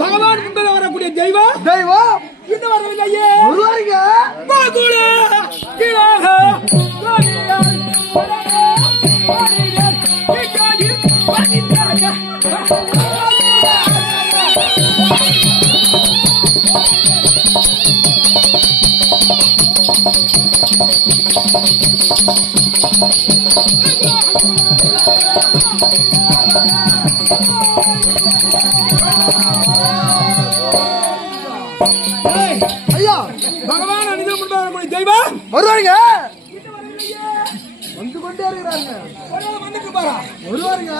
பகவான் முன்பு வரக்கூடிய தெய்வம் தெய்வம் இன்னும் வரவில்லையே. வருவாருங்க, வந்து கொண்டே இருக்கிறாங்க. வருவாருங்க.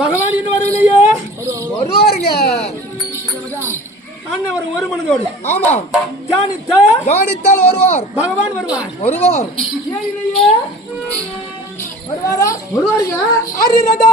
பகவான் இன்னும் வரவில்லையே. வருவாருங்க அண்ணன் வரும் ஒரு மனதோடு. ஆமா, தியானித்தால் வருவார். பகவான் வருவார். வருவார். வருவாரா? வருவாருங்க. ஹரிரதா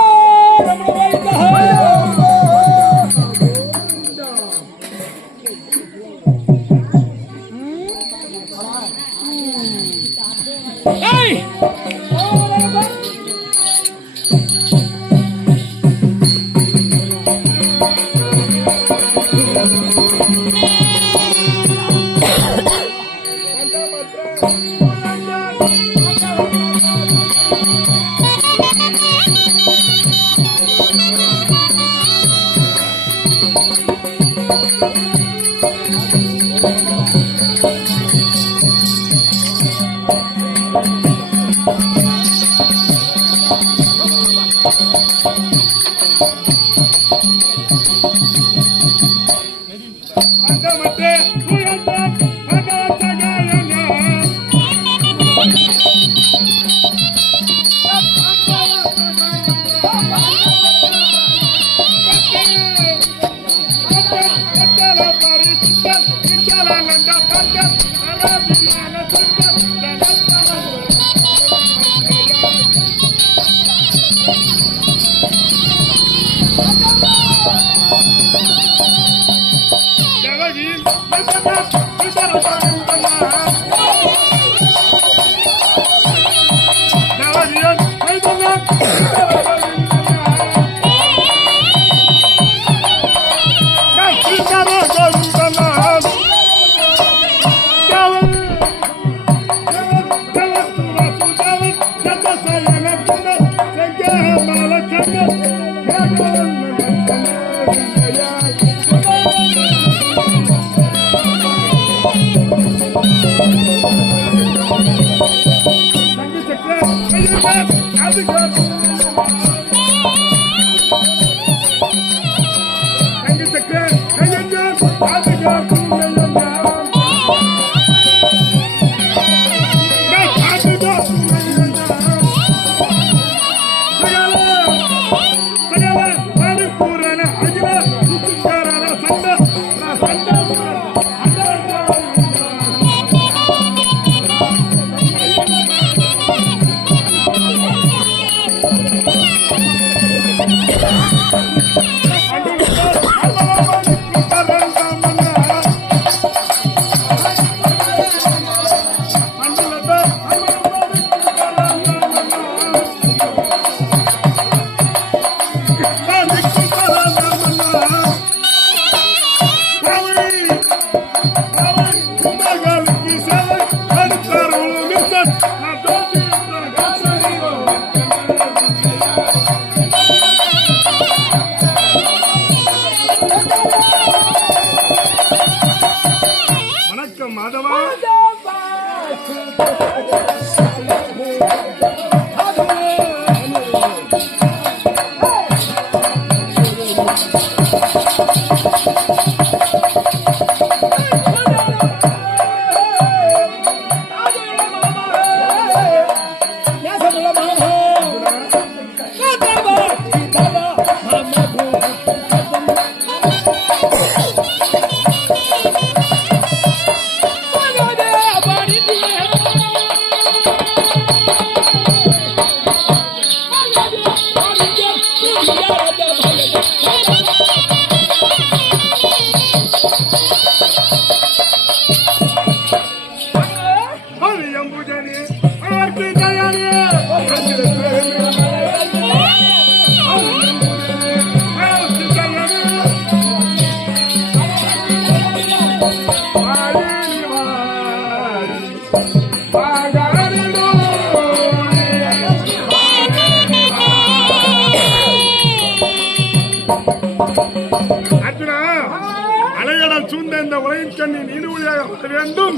வேண்டும்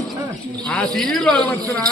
ஆசீர்வாதம் அர்ச்சனா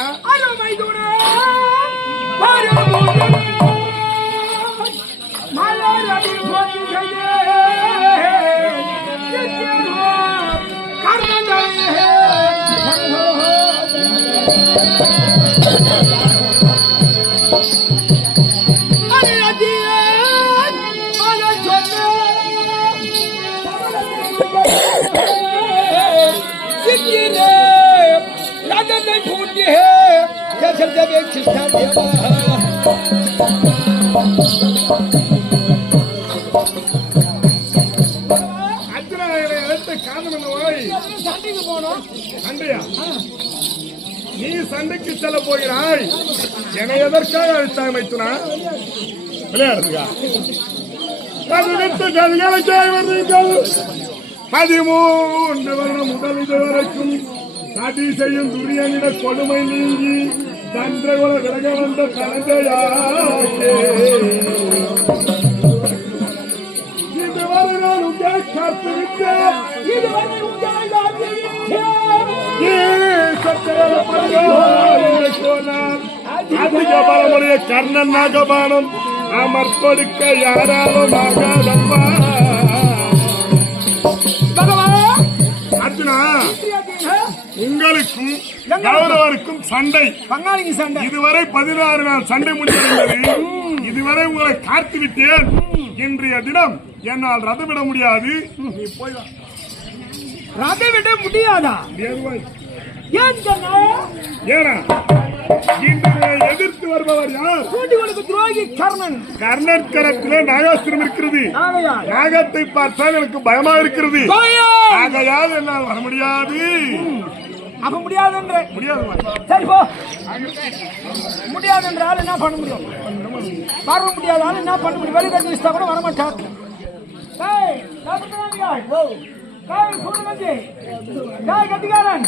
நீ சண்டைக்கு செல்ல போகிறாய் என்னை எதற்காக அழைத்தாய் மைத்துனா விளையாடுறா 13 வருடம் முதல் இதுவரைக்கும் சதி செய்யும் துரியனிட கொடுமை நீங்கி சந்திரகுல விலக வந்த கலந்தையாக்கே இதுவரை நான் உங்களை காத்துவிட்டேன் இதுவரை உங்களை அதிக பலமுடைய கர்ணன் நாகபானம் அமர்கொடுக்க யாராலும் ஆகாதப்பா அர்ஜுனா உங்களுக்கும் கௌரவருக்கும் சண்டை இதுவரை 16 நாள் சண்டை முடிந்திருந்தது இதுவரை உங்களை காத்து விட்டேன் இன்றைய தினம் என்னால் ரதம் விட முடியாது நீ போய் ரதம் விட முடியாதா ஏனா இன்று எதிர்த்து வருபவர் யார்? கூட்டிகளுக்கு துரோகி கர்ணன். கர்ணன் கரத்திலே நாகாஸ்திரம் இருக்கிறது. நாகத்தை பார்த்தால் எனக்கு பயமா இருக்கிறது. ஆகையால் என்னால் வர முடியாது. அப்ப முடியாது சரி போ. முடியாது என்றால் என்ன பண்ண முடியும்? வர முடியாத என்ன பண்ண முடியும்? வெளியே கட்டி கூட வரமாட்டார். கட்டிக்காரன்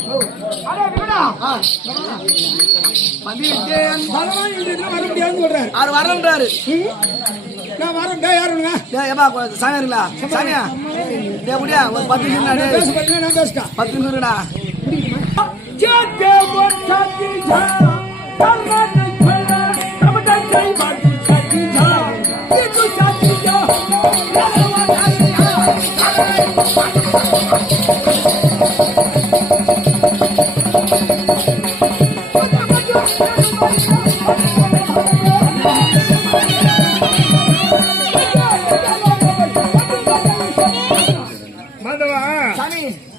வர முடியாதுன்னு சொல்றாரு. அவர் வரன்றாரு. நான் வரேன். யாருங்க சாமியாருங்களா? சாமியா முடியா ஒரு 10 நிமிஷம் நான் பேசிட்டேன். 10 நிமிஷம்டா.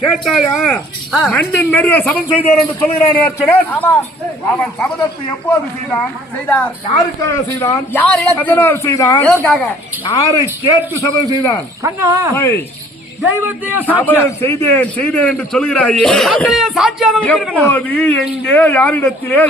கேட்டாயா? மண்ணின் நிறைய சபம் செய்தார் என்று சொல்கிறான் அர்ச்சனன். அவன் சபதத்தை எப்போது செய்தான்? யாருக்காக செய்தான்? அதனால் செய்தான். யாரை கேட்டு சபதம் செய்தான்? செய்தேன் செய்தேன் என்று சொல்கிறாயே, எப்போது, எங்கே, யாரிடத்திலே?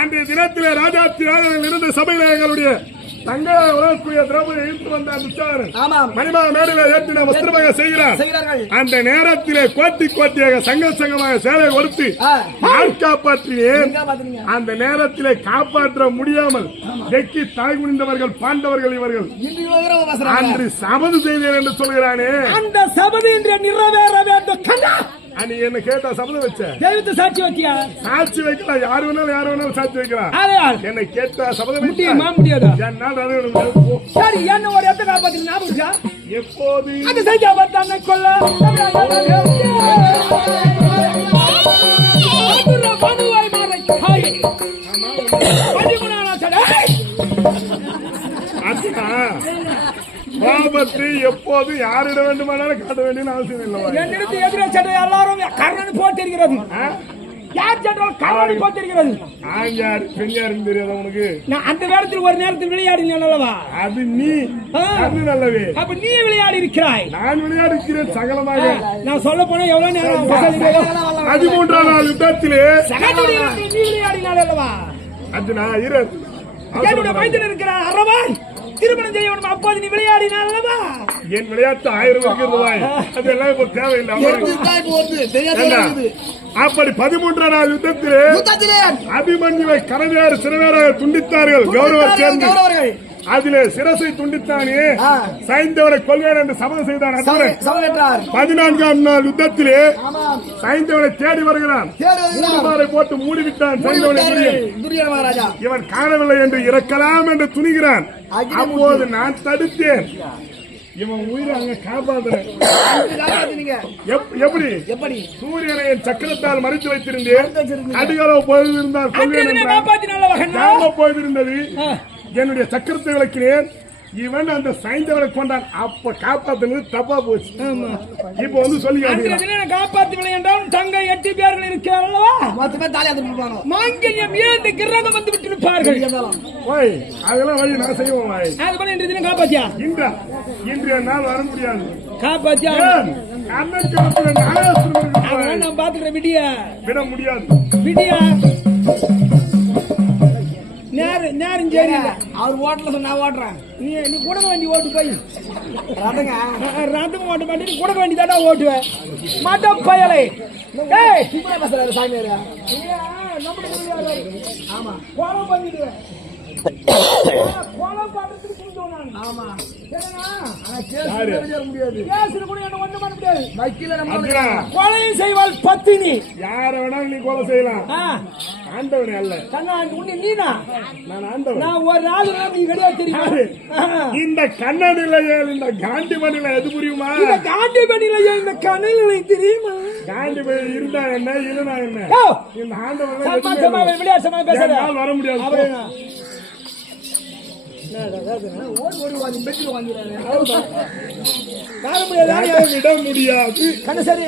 அன்றைய தினத்திலே ராஜாத்திராஜர்கள் இருந்த சபையில எங்களுடைய தங்கையாக உலகக்கூடிய திரௌபதியை இழுத்து வந்த மணிமாக மேடையில ஏற்றின வஸ்திரமாக செய்கிறார். அந்த நேரத்திலே கோட்டி கோட்டியாக சங்கமாக சேலை கொடுத்து நான் காப்பாற்றினேன். அந்த நேரத்திலே காப்பாற்ற முடியாமல் வெக்கி தாய் குனிந்தவர்கள் பாண்டவர்கள் இவர்கள் அன்று சபது செய்தேன் என்று சொல்கிறானே, அந்த சபது இன்று நிறைவேற வேண்டும். நீ என்ன கேட்டா சபதம் வச்ச தெய்வத்தை சாட்சி வைக்கியா? சாட்சி வைக்கலாம். யாரு வேணாலும் சாட்சி வைக்கலாம். என்னை கேட்டா சபதம் முடியாதா? சரி, என்ன ஒரு இடத்தை காப்பாத்தி ஞாபகம் எப்போது அந்த சைக்கிள் பார்த்தாங்க கொள்ள பாபத்தை எப்போது யாரிட வேண்டுமானாலும் காட்ட வேண்டிய அவசியம் இல்லை. என்னிடத்து எதிரே சட்டை எல்லாரும் கர்ணன் போட்டிருக்கிறது. யார் சட்டம் கர்ணன் போட்டிருக்கிறது? யார் பெண்யாருன்னு தெரியாத உனக்கு? நான் அந்த நேரத்தில் ஒரு நேரத்தில் விளையாடினேன் அல்லவா? அது நீ நல்லவே. அப்ப நீ விளையாடி இருக்கிறாய். நான் விளையாடி இருக்கிறேன் சகலமாக. நான் சொல்ல போனா எவ்வளவு நேரம் 13ஆம் நாள் யுத்தத்திலே நீ விளையாடினாள் அல்லவா? அது நான் இரு என்னுடைய வயதில் இருக்கிறார் அரவான் திருமணம் செய்ய வேண்டும். அப்போது நீ விளையாடினாள் அல்லவா? என் விளையாட்டு 1000 ரூபாய். அதெல்லாம் இப்ப தேவையில்லை. அப்படி 13ஆம் நாள் யுத்தத்திலே அபிமன்யுவை கரவேறு சிறவேறாக துண்டித்தார்கள் கௌரவர் சேர்ந்து. அதிலே சிரசை துண்டித்தானே சைந்தவனை கொள்வேன் என்று சபதம் செய்தான். 14ஆம் நாள் யுத்தத்திலே சைந்தவனை தேடி வருகிறான். போட்டு மூடிவிட்டான் சைந்தவனை. இவன் காணவில்லை என்று இறக்கலாம் என்று துணிகிறான். அப்போது நான் தடுத்தேன். இவன் உயிரை அங்க காப்பாத்துறேன். எப்படி சூரியனை என் சக்கரத்தால் மறைத்து வைத்திருந்தேன். அதிகளவு போயிருந்தால் போயிருந்தது. என்னுடைய சக்கரத்தை விளக்கினேன். இவன் அந்த சைந்தவனை கொண்டான். அப்ப காப்பாத்தினது தப்பா போச்சு. இப்ப வந்து சொல்லி காப்பாற்றவில்லை என்றால் தங்க 8 பேர்கள் இருக்கிறார்கள். மாங்கல்யம் இழந்து கிரகம் வந்து விட்டு இருப்பார்கள். அதெல்லாம் வழி நான் செய்வோம். இன்று தினம் காப்பாத்தியா? இன்றைய நாள் வர முடியாது. காப்பாத்தியா? நான் பாத்துக்கிறேன். விடியா விட முடியாது. விடியா நேரம் சரி. அவர் ஓட்டல சொன்னா ஓட்டுறேன். நீ குடக வண்டி ஓட்டு போய் ரதம் ஓட்ட மாட்டேன். குடக வண்டி தாண்டா ஓட்டுவேன். மாட்ட பயலை. ஆமா கோலம் பண்ணிடுவேன். கோலம் பாடுறதுக்கு கொலையும் செய்வாள் பத்தினி. யார வேணாலும் நீ கொலை செய்யலாம். ஆண்டவனே அல்ல. கண்ணா உன்னை நீனா நான் ஆண்டவன். நான் ஒரு ஆளு நீ கிடையாது தெரியுமா? இந்த கண்ணனிலையே இந்த காண்டிமணில எது புரியுமா? இந்த காண்டிமணிலையே இந்த கண்ணனிலை தெரியுமா? காண்டிமணி இருந்தா என்ன இல்லனா என்ன? இந்த ஆண்டவன் சமாசமா விளையாசமா பேசுற வர முடியாது. அவரேனா ஓடி வாங்கி பெட்டில் வாங்கிறாரு. விட முடியாது. கண்ணு சரி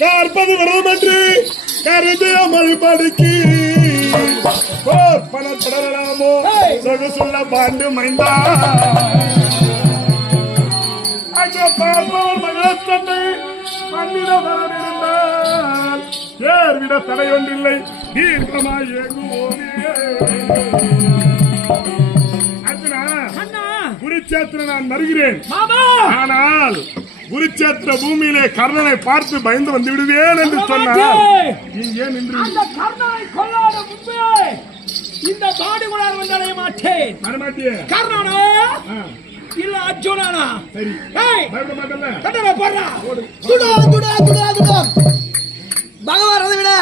கார்பது விரதமன்று கருதியமல் படுக்கி பணப்படலாமோ சொல்ல பாண்டு மைந்தா அங்கே பார்ப்பவன் மகளத்தன்னை மன்னிட வரவிருந்தால் ஏர் விட தடையொன்றில்லை தீர்க்கமாய் ஏகுவோமே. குருச்சேத்திர நான் வருகிறேன். ஆனால் குருச்சேத்திர பூமியிலே கர்ணனை பார்த்து பயந்து வந்து விடுவேன் என்று சொன்னார். ஏன் நின்று கர்ணனை கொல்லாத முன்பே இந்த பாடுகளால் வந்தடைய மாட்டேன். வரமாட்டியே கர்ணனா இல்ல அர்ஜுனனா? சரி பயப்பட மாட்டல. கட்டளை போடுறா. பகவான் அதை விட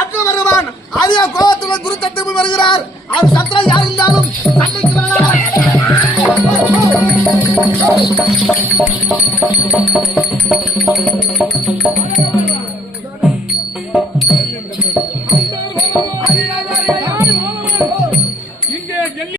அர்ஜுன வருவான். அதிக கோபத்துடன் குரு தத்துவம் வருகிறார். அவர் சத்திரம் யார் இருந்தாலும் சண்டைக்கு வரலாம்.